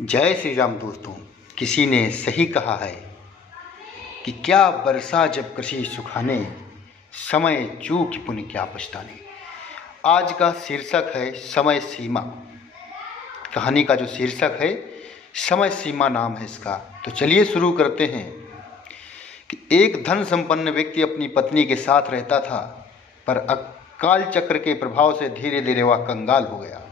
जय श्री राम दोस्तों। किसी ने सही कहा है कि क्या वर्षा जब कृषि सुखाने, समय चूक पुण्य क्या पछताने। आज का शीर्षक है समय सीमा। कहानी का जो शीर्षक है समय सीमा नाम है इसका। तो चलिए शुरू करते हैं कि एक धन संपन्न व्यक्ति अपनी पत्नी के साथ रहता था, पर अकाल चक्र के प्रभाव से धीरे धीरे वह कंगाल हो गया।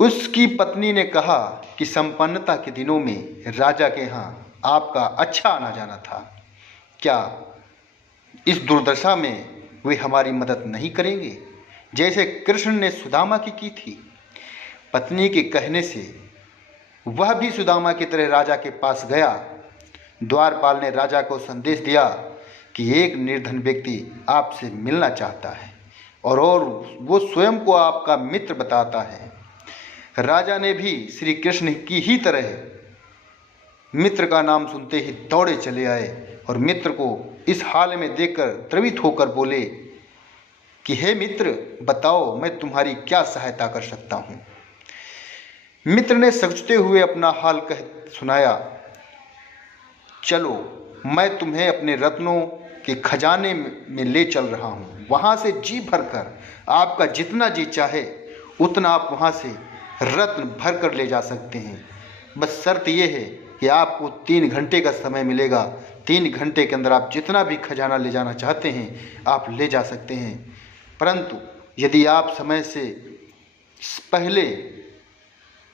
उसकी पत्नी ने कहा कि संपन्नता के दिनों में राजा के यहाँ आपका अच्छा आना जाना था, क्या इस दुर्दशा में वे हमारी मदद नहीं करेंगे, जैसे कृष्ण ने सुदामा की थी। पत्नी के कहने से वह भी सुदामा की तरह राजा के पास गया। द्वारपाल ने राजा को संदेश दिया कि एक निर्धन व्यक्ति आपसे मिलना चाहता है और वो स्वयं को आपका मित्र बताता है। राजा ने भी श्री कृष्ण की ही तरह मित्र का नाम सुनते ही दौड़े चले आए और मित्र को इस हाल में देखकर द्रवित होकर बोले कि हे मित्र, बताओ मैं तुम्हारी क्या सहायता कर सकता हूँ। मित्र ने सचते हुए अपना हाल कह सुनाया। चलो, मैं तुम्हें अपने रत्नों के खजाने में ले चल रहा हूँ। वहाँ से जी भरकर आपका जितना जी चाहे उतना आप वहाँ से रत्न भर कर ले जा सकते हैं। बस शर्त यह है कि आपको 3 घंटे का समय मिलेगा। 3 घंटे के अंदर आप जितना भी खजाना ले जाना चाहते हैं आप ले जा सकते हैं, परंतु यदि आप समय से पहले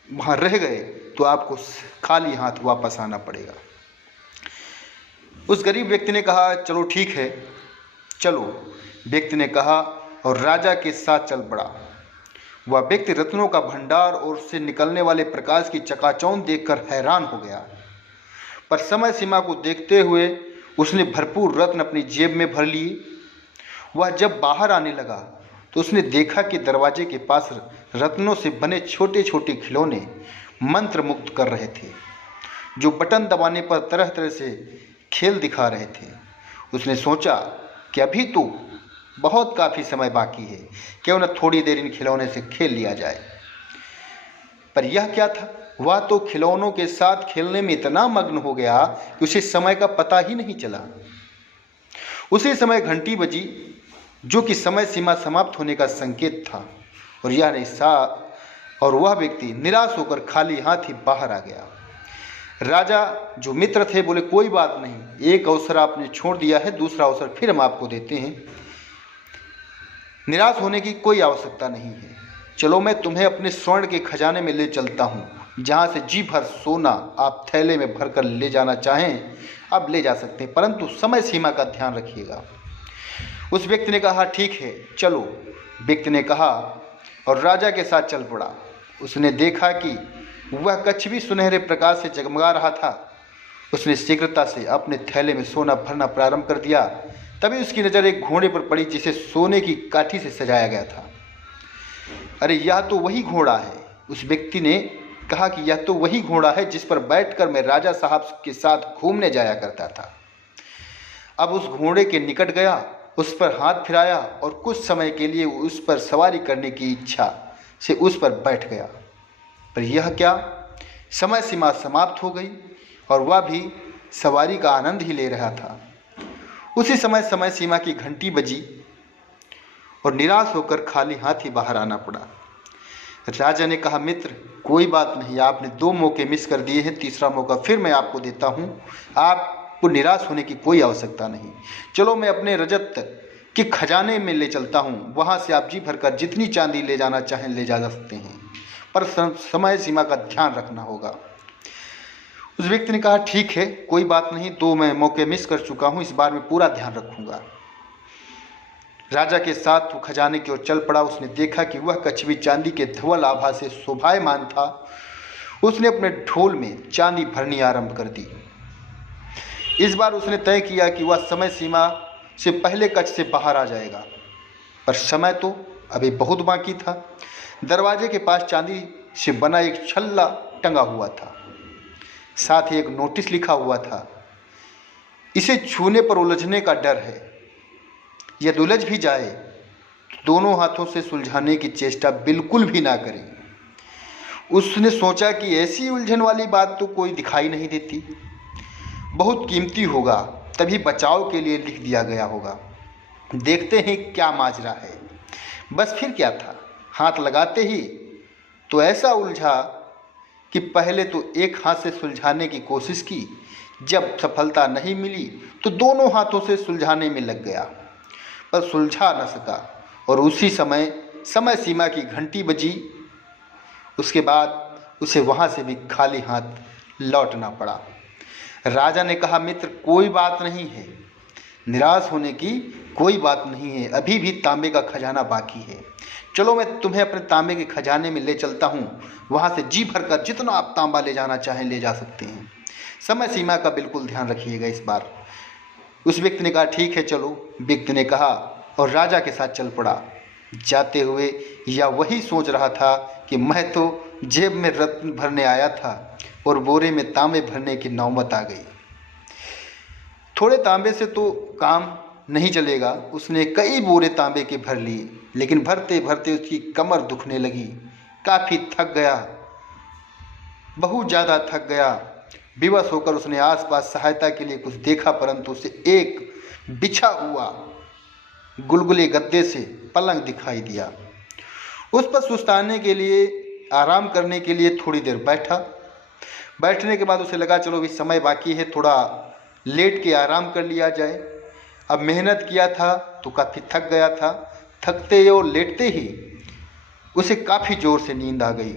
वहाँ रह गए तो आपको खाली हाथ वापस आना पड़ेगा। उस गरीब व्यक्ति ने कहा, चलो ठीक है, चलो। व्यक्ति ने कहा और राजा के साथ चल पड़ा। वह व्यक्ति रत्नों का भंडार और उससे निकलने वाले प्रकाश की चकाचौंध देखकर हैरान हो गया, पर समय सीमा को देखते हुए उसने भरपूर रत्न अपनी जेब में भर लिए। वह जब बाहर आने लगा तो उसने देखा कि दरवाजे के पास रत्नों से बने छोटे छोटे खिलौने मंत्र मुग्ध कर रहे थे, जो बटन दबाने पर तरह तरह से खेल दिखा रहे थे। उसने सोचा कि अभी तो बहुत काफ़ी समय बाकी है, क्यों न थोड़ी देर इन खिलौने से खेल लिया जाए। पर यह क्या था, वह तो खिलौनों के साथ खेलने में इतना मग्न हो गया कि उसे समय का पता ही नहीं चला। उसी समय घंटी बजी, जो कि समय सीमा समाप्त होने का संकेत था, और वह व्यक्ति निराश होकर खाली हाथ ही बाहर आ गया। राजा जो मित्र थे बोले, कोई बात नहीं, एक अवसर आपने छोड़ दिया है, दूसरा अवसर फिर हम आपको देते हैं। निराश होने की कोई आवश्यकता नहीं है। चलो, मैं तुम्हें अपने स्वर्ण के खजाने में ले चलता हूँ, जहाँ से जी भर सोना आप थैले में भर कर ले जाना चाहें आप ले जा सकते हैं, परंतु समय सीमा का ध्यान रखिएगा। उस व्यक्ति ने कहा, ठीक है, चलो। व्यक्ति ने कहा और राजा के साथ चल पड़ा। उसने देखा कि वह कच्छ भी सुनहरे प्रकाश से जगमगा रहा था। उसने शीघ्रता से अपने थैले में सोना भरना प्रारंभ कर दिया। तभी उसकी नज़र एक घोड़े पर पड़ी जिसे सोने की काठी से सजाया गया था। अरे, यह तो वही घोड़ा है। उस व्यक्ति ने कहा कि यह तो वही घोड़ा है जिस पर बैठकर मैं राजा साहब के साथ घूमने जाया करता था। अब उस घोड़े के निकट गया, उस पर हाथ फिराया और कुछ समय के लिए उस पर सवारी करने की इच्छा से उस पर बैठ गया। पर यह क्या, समय सीमा समाप्त हो गई और वह भी सवारी का आनंद ही ले रहा था। उसी समय समय सीमा की घंटी बजी और निराश होकर खाली हाथ ही बाहर आना पड़ा। राजा ने कहा, मित्र, कोई बात नहीं, आपने 2 मौके मिस कर दिए हैं, तीसरा मौका फिर मैं आपको देता हूँ। आपको निराश होने की कोई आवश्यकता नहीं। चलो, मैं अपने रजत के खजाने में ले चलता हूँ, वहाँ से आप जी भरकर जितनी चांदी ले जाना चाहें ले जा सकते हैं, पर समय सीमा का ध्यान रखना होगा। उस व्यक्ति ने कहा, ठीक है, कोई बात नहीं, 2 मैं मौके मिस कर चुका हूँ, इस बार मैं पूरा ध्यान रखूंगा। राजा के साथ वो खजाने की ओर चल पड़ा। उसने देखा कि वह कच्छ भी चांदी के धवल आभा से शोभायमान था। उसने अपने ढोल में चांदी भरनी आरंभ कर दी। इस बार उसने तय किया कि वह समय सीमा से पहले कच्छ से बाहर आ जाएगा, पर समय तो अभी बहुत बाकी था। दरवाजे के पास चांदी से बना एक छल्ला टंगा हुआ था, साथ ही एक नोटिस लिखा हुआ था, इसे छूने पर उलझने का डर है, यदि उलझ भी जाए तो दोनों हाथों से सुलझाने की चेष्टा बिल्कुल भी ना करें। उसने सोचा कि ऐसी उलझन वाली बात तो कोई दिखाई नहीं देती, बहुत कीमती होगा, तभी बचाव के लिए लिख दिया गया होगा। देखते हैं क्या माजरा है। बस फिर क्या था, हाथ लगाते ही तो ऐसा उलझा कि पहले तो एक हाथ से सुलझाने की कोशिश की, जब सफलता नहीं मिली तो दोनों हाथों से सुलझाने में लग गया, पर सुलझा न सका और उसी समय समय सीमा की घंटी बजी। उसके बाद उसे वहाँ से भी खाली हाथ लौटना पड़ा। राजा ने कहा, मित्र कोई बात नहीं है, निराश होने की कोई बात नहीं है, अभी भी तांबे का खजाना बाकी है। चलो मैं तुम्हें अपने तांबे के खजाने में ले चलता हूँ, वहाँ से जी भर कर जितना आप तांबा ले जाना चाहें ले जा सकते हैं। समय सीमा का बिल्कुल ध्यान रखिएगा इस बार। उस व्यक्ति ने कहा, ठीक है चलो। व्यक्ति ने कहा और राजा के साथ चल पड़ा। जाते हुए या वही सोच रहा था कि मैं तो जेब में रत्न भरने आया था और बोरे में तांबे भरने की नौबत आ गई। थोड़े तांबे से तो काम नहीं चलेगा, उसने कई बोरे तांबे के भर लिए, लेकिन भरते भरते उसकी कमर दुखने लगी। काफ़ी थक गया, बहुत ज़्यादा थक गया। विवश होकर उसने आसपास सहायता के लिए कुछ देखा, परंतु उसे एक बिछा हुआ गुलगुले गद्दे से पलंग दिखाई दिया। उस पर सुस्ताने के लिए, आराम करने के लिए थोड़ी देर बैठा। बैठने के बाद उसे लगा चलो अभी समय बाकी है, थोड़ा लेट के आराम कर लिया जाए। अब मेहनत किया था तो काफ़ी थक गया था। थकते और लेटते ही उसे काफ़ी ज़ोर से नींद आ गई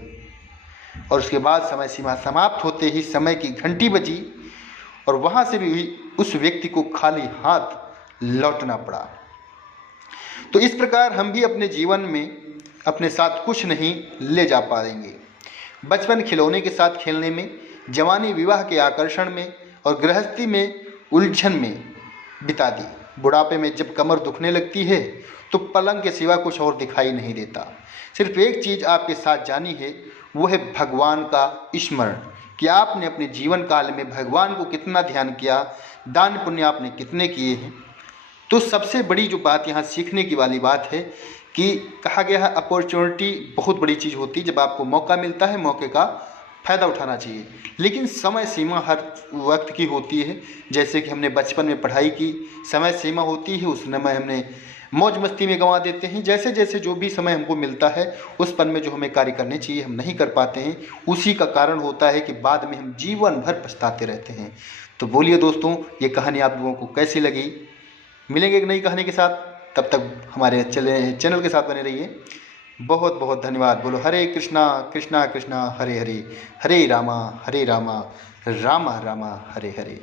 और उसके बाद समय सीमा समाप्त होते ही समय की घंटी बजी और वहाँ से भी उस व्यक्ति को खाली हाथ लौटना पड़ा। तो इस प्रकार हम भी अपने जीवन में अपने साथ कुछ नहीं ले जा पाएंगे। बचपन खिलौने के साथ खेलने में, जवानी विवाह के आकर्षण में और गृहस्थी में उलझन में बिता दी। बुढ़ापे में जब कमर दुखने लगती है तो पलंग के सिवा कुछ और दिखाई नहीं देता। सिर्फ एक चीज़ आपके साथ जानी है, वो है भगवान का स्मरण, कि आपने अपने जीवन काल में भगवान को कितना ध्यान किया, दान पुण्य आपने कितने किए हैं। तो सबसे बड़ी जो बात यहाँ सीखने की वाली बात है कि कहा गया है अपॉर्चुनिटी बहुत बड़ी चीज़ होती है। जब आपको मौका मिलता है मौके का फ़ायदा उठाना चाहिए, लेकिन समय सीमा हर वक्त की होती है। जैसे कि हमने बचपन में पढ़ाई की, समय सीमा होती है, उस समय हमने मौज मस्ती में गंवा देते हैं। जैसे जैसे जो भी समय हमको मिलता है उस पल में जो हमें कार्य करने चाहिए हम नहीं कर पाते हैं, उसी का कारण होता है कि बाद में हम जीवन भर पछताते रहते हैं। तो बोलिए दोस्तों, ये कहानी आप लोगों को कैसी लगी? मिलेंगे एक नई कहानी के साथ, तब तक हमारे चैनल के साथ बने रहिए। बहुत बहुत धन्यवाद। बोलो हरे कृष्णा कृष्णा कृष्णा हरे हरे, हरे रामा रामा रामा हरे हरे।